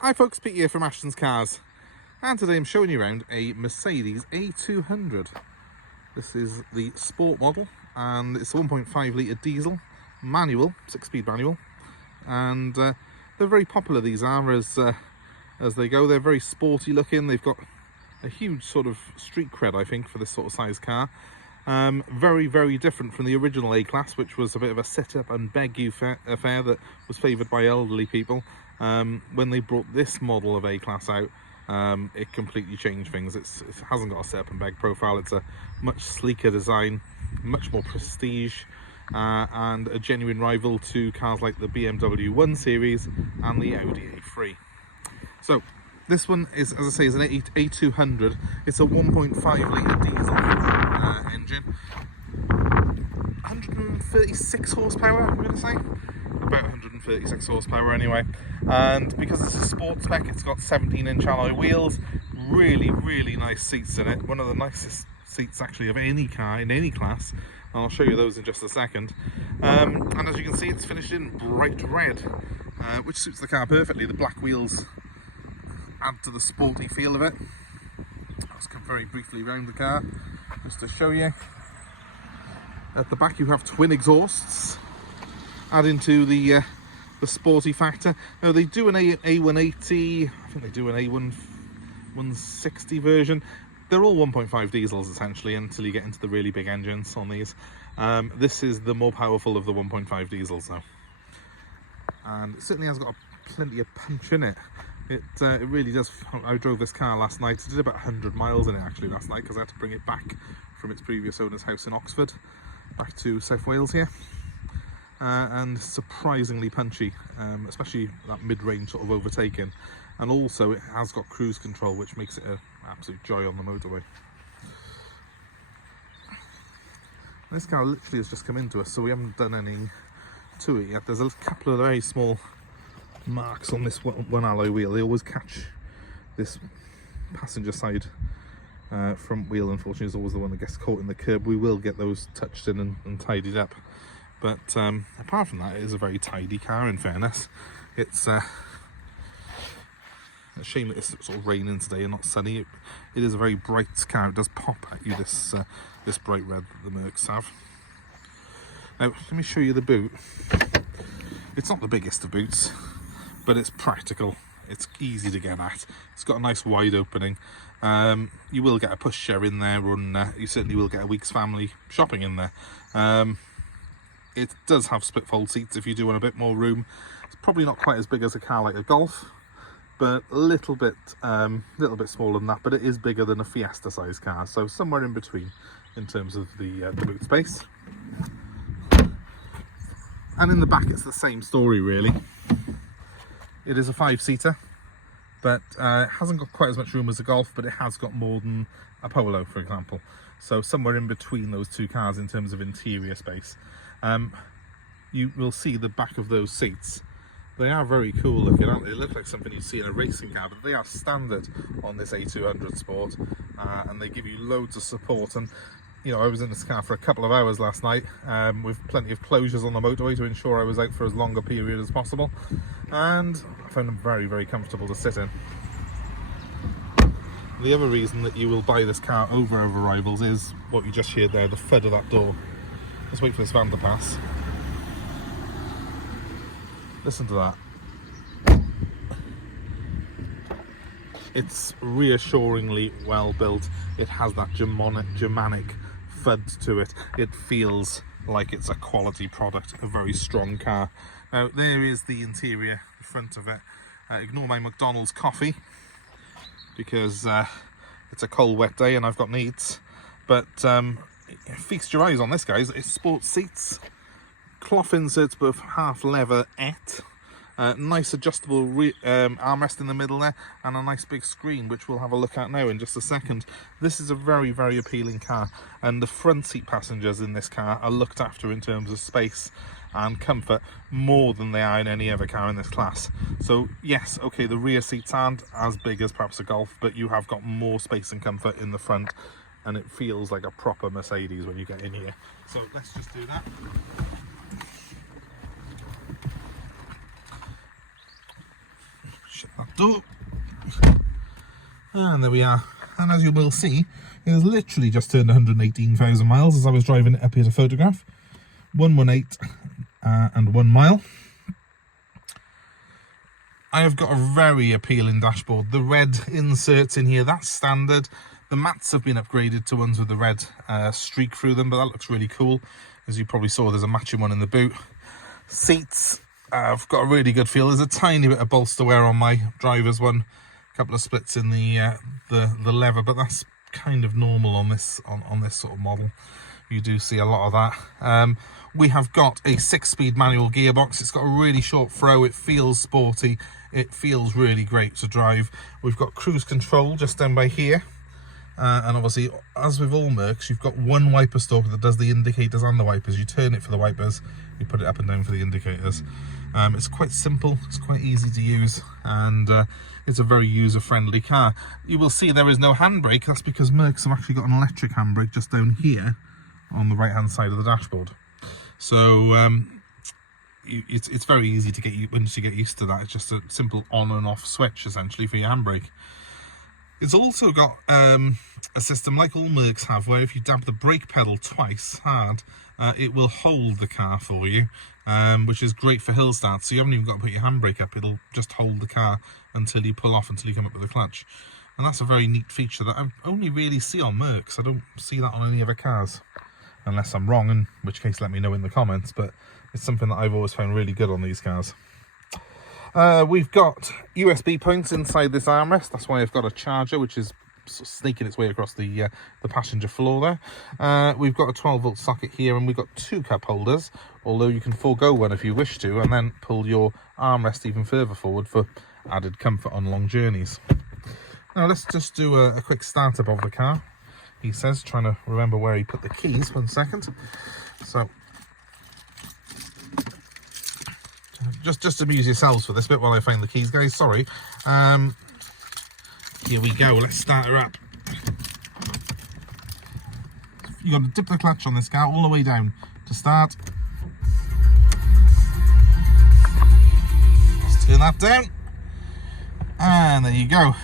Hi folks, Pete here from Ashton's Cars, and today I'm showing you around a Mercedes A200. This is the Sport model, and it's a 1.5 litre diesel, manual, 6-speed manual, and they're very popular. These are as they go. They're very sporty looking. They've got a huge sort of street cred, I think, for this sort of size car. Very different from the original A-Class, which was a bit of a sit-up and beg you affair that was favoured by elderly people. When they brought this model of A-Class out, it completely changed things. It hasn't got a sit-up and beg profile. It's a much sleeker design, much more prestige, and a genuine rival to cars like the BMW 1 Series and the Audi A3. So this one is, as I say, is an A200. It's a 1.5 litre diesel engine, 136 horsepower, I'm going to say. About 136 horsepower anyway. And because it's a sport spec, it's got 17-inch alloy wheels, really nice seats in it. One of the nicest seats actually of any car in any class. And I'll show you those in just a second. And as you can see, it's finished in bright red, which suits the car perfectly. The black wheels add to the sporty feel of it. Let's come very briefly around the car just to show you. At the back you have twin exhausts, adding to the sporty factor. Now they do an A180, I think they do an A160 version. They're all 1.5 diesels essentially until you get into the really big engines on these. This is the more powerful of the 1.5 diesels though. And it certainly has got plenty of punch in it. It really does. I drove this car last night. I did about 100 miles in it actually last night because I had to bring it back from its previous owner's house in Oxford back to South Wales here. And surprisingly punchy, especially that mid-range sort of overtaking. And also it has got cruise control, which makes it an absolute joy on the motorway. This car literally has just come into us, so we haven't done any to it yet. There's a couple of very small marks on this one alloy wheel. They always catch this passenger side front wheel, unfortunately, is always the one that gets caught in the curb. We will get those touched in and tidied up. But apart from that, it is a very tidy car, in fairness. It's a shame that it's sort of raining today and not sunny. It is a very bright car. It does pop at you, this bright red that the Mercs have. Now, let me show you the boot. It's not the biggest of boots, but it's practical. It's easy to get at. It's got a nice wide opening. You will get a pushchair in there, and you certainly will get a week's family shopping in there. It does have split fold seats if you do want a bit more room. It's probably not quite as big as a car like a Golf, but a little bit smaller than that. But it is bigger than a Fiesta size car, so somewhere in between in terms of the boot space. And in the back, it's the same story really. It is a 5-seater, but it hasn't got quite as much room as a Golf, but it has got more than a Polo, for example. So somewhere in between those two cars in terms of interior space. You will see the back of those seats. They are very cool looking, aren't they? They look like something you see in a racing car, but they are standard on this A200 Sport, and they give you loads of support. And you know, I was in this car for a couple of hours last night, with plenty of closures on the motorway to ensure I was out for as long a period as possible, and I found them very comfortable to sit in. The other reason that you will buy this car over rivals is what you just heard there, the thud of that door. Let's wait for this van to pass. Listen to that. It's reassuringly well built. It has that Germanic thud to it. It feels like it's a quality product, a very strong car. Now there is the interior, the front of it. Ignore my McDonald's coffee because it's a cold wet day and I've got needs. But feast your eyes on this, guys. It's sports seats, cloth inserts, both half leather-ette, nice adjustable armrest in the middle there, and a nice big screen, which we'll have a look at now in just a second. This is a very appealing car, and the front seat passengers in this car are looked after in terms of space and comfort more than they are in any other car in this class. So yes, okay, the rear seats aren't as big as perhaps a Golf, but you have got more space and comfort in the front, and it feels like a proper Mercedes when you get in here. So let's just do that. Shut that door. And there we are. And as you will see, it has literally just turned 118,000 miles as I was driving it up here to photograph. 118 and 1 mile. I have got a very appealing dashboard. The red inserts in here, that's standard. The mats have been upgraded to ones with the red streak through them, but that looks really cool. As you probably saw, there's a matching one in the boot. Seats, I've got a really good feel. There's a tiny bit of bolster wear on my driver's one. A couple of splits in the leather, but that's kind of normal on this sort of model. You do see a lot of that. We have got a 6-speed manual gearbox. It's got a really short throw. It feels sporty. It feels really great to drive. We've got cruise control just down by here. And obviously, as with all Mercs, you've got one wiper stalk that does the indicators and the wipers. You turn it for the wipers, you put it up and down for the indicators. It's quite simple, it's quite easy to use, and it's a very user-friendly car. You will see there is no handbrake. That's because Mercs have actually got an electric handbrake just down here on the right-hand side of the dashboard. So it's very easy to get once you get used to that. It's just a simple on and off switch essentially for your handbrake. It's also got a system like all Mercs have, where if you dab the brake pedal twice hard, it will hold the car for you, which is great for hill starts. So you haven't even got to put your handbrake up. It'll just hold the car until you pull off, until you come up with the clutch. And that's a very neat feature that I only really see on Mercs. I don't see that on any other cars, unless I'm wrong, in which case let me know in the comments. But it's something that I've always found really good on these cars. We've got USB points inside this armrest. That's why I've got a charger, which is sort of sneaking its way across the passenger floor there. We've got a 12-volt socket here, and we've got 2 cup holders, although you can forego one if you wish to, and then pull your armrest even further forward for added comfort on long journeys. Now let's just do a quick startup of the car. He says, trying to remember where he put the keys. 1 second. So just amuse yourselves for this bit while I find the keys, guys. Sorry. Here we go. Let's start her up. You got to dip the clutch on this car all the way down to start. Let's turn that down, and there you go.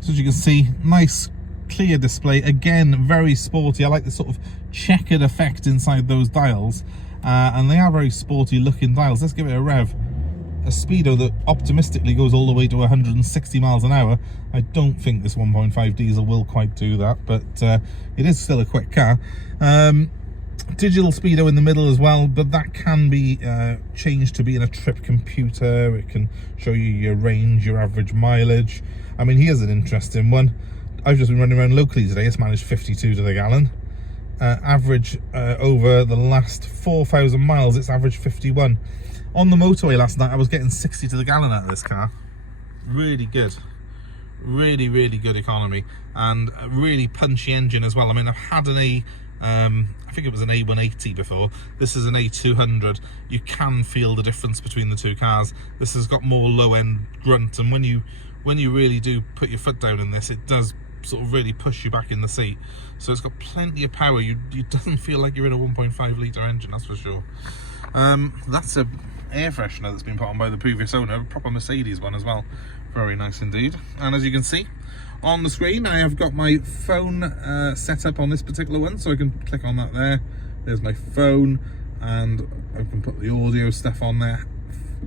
So as you can see, nice clear display. Again, very sporty. I like the sort of checkered effect inside those dials. And they are very sporty looking dials. Let's give it a rev. A speedo that optimistically goes all the way to 160 miles an hour. I don't think this 1.5 diesel will quite do that, but it is still a quick car. Digital speedo in the middle as well, but that can be changed to being a trip computer. It can show you your range, your average mileage. I mean, here's an interesting one. I've just been running around locally today. It's managed 52 to the gallon. Average over the last 4,000 miles, it's averaged 51. On the motorway last night, I was getting 60 to the gallon out of this car. Really good. Really, really good economy. And a really punchy engine as well. I mean, I've had an I think it was an A180 before. This is an A200. You can feel the difference between the two cars. This has got more low-end grunt, and when you really do put your foot down in this, it does sort of really push you back in the seat. So it's got plenty of power. It doesn't feel like you're in a 1.5 litre engine, that's for sure. That's a air freshener that's been put on by the previous owner, a proper Mercedes one as well. Very nice indeed. And as you can see on the screen, I have got my phone set up on this particular one, so I can click on that there. There's my phone, and I can put the audio stuff on there.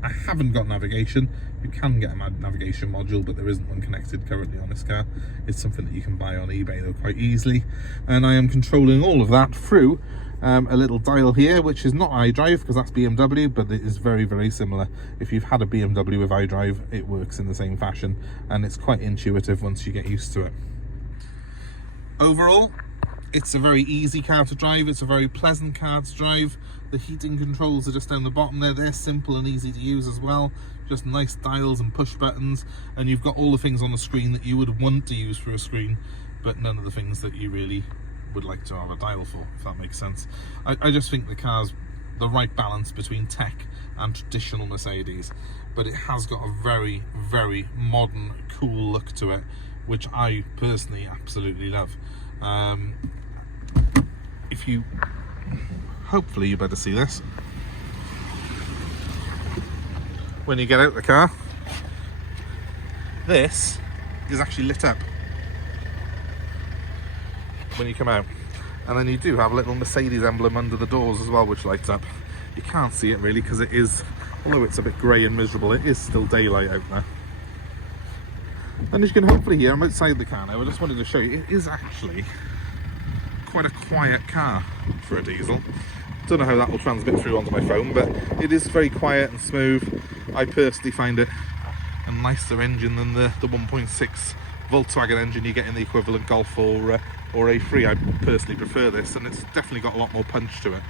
I haven't got navigation. You can get a navigation module, but there isn't one connected currently on this car. It's something that you can buy on eBay though quite easily. And I am controlling all of that through a little dial here, which is not iDrive because that's BMW, but it is very, very similar. If you've had a BMW with iDrive, it works in the same fashion, and it's quite intuitive once you get used to it. Overall, it's a very easy car to drive. It's a very pleasant car to drive. The heating controls are just down the bottom there. They're simple and easy to use as well. Just nice dials and push buttons, and you've got all the things on the screen that you would want to use for a screen, but none of the things that you really would like to have a dial for, if that makes sense. I just think the car's the right balance between tech and traditional Mercedes, but it has got a very, very modern, cool look to it, which I personally absolutely love. Hopefully you better see this. when you get out the car, this is actually lit up when you come out. And then you do have a little Mercedes emblem under the doors as well, which lights up. You can't see it really because it is, although it's a bit grey and miserable, it is still daylight out there. And as you can hopefully hear, I'm outside the car now. I just wanted to show you, it is actually quite a quiet car for a diesel. Don't know how that will transmit through onto my phone, but it is very quiet and smooth. I personally find it a nicer engine than the 1.6 Volkswagen engine you get in the equivalent Golf or A3. I personally prefer this, and it's definitely got a lot more punch to it.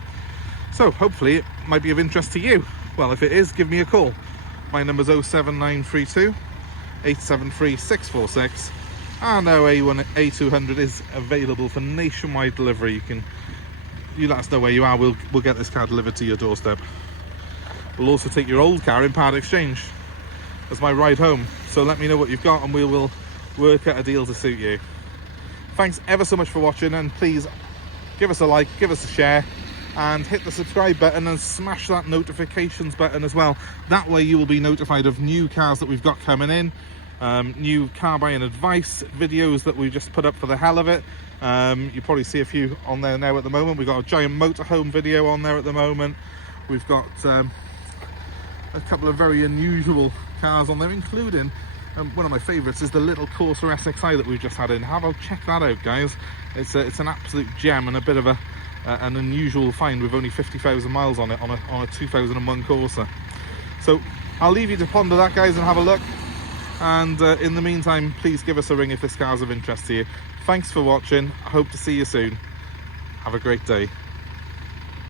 So hopefully it might be of interest to you. Well, if it is, give me a call. My number's 07932 873 646, and our A200 is available for nationwide delivery. You let us know where you are, we'll get this car delivered to your doorstep. We'll also take your old car in part exchange as my ride home, so let me know what you've got and we will work out a deal to suit you. Thanks ever so much for watching, and please give us a like, give us a share, and hit the subscribe button and smash that notifications button as well. That way you will be notified of new cars that we've got coming in, new car buying advice videos that we just put up for the hell of it. You probably see a few on there now at the moment. We've got a giant motorhome video on there at the moment. We've got a couple of very unusual cars on there, including one of my favourites is the little Corsa SXI that we've just had in. Have a check that out, guys. It's an absolute gem and a bit of an unusual find with only 50,000 miles on it, on a 2001 Corsa. So I'll leave you to ponder that, guys, and have a look. And in the meantime, please give us a ring if this car's of interest to you. Thanks for watching. I hope to see you soon. Have a great day.